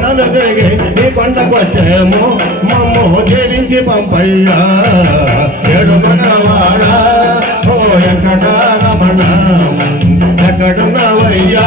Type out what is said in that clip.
ప్రాణాలు నీ పంటకు వచ్చాము మమ్మ హోటేరించి పంపయ్యా ఎడుకున్నవాడ ఓ ఎక్కడ రమణ ఎక్కడున్నవయ్యా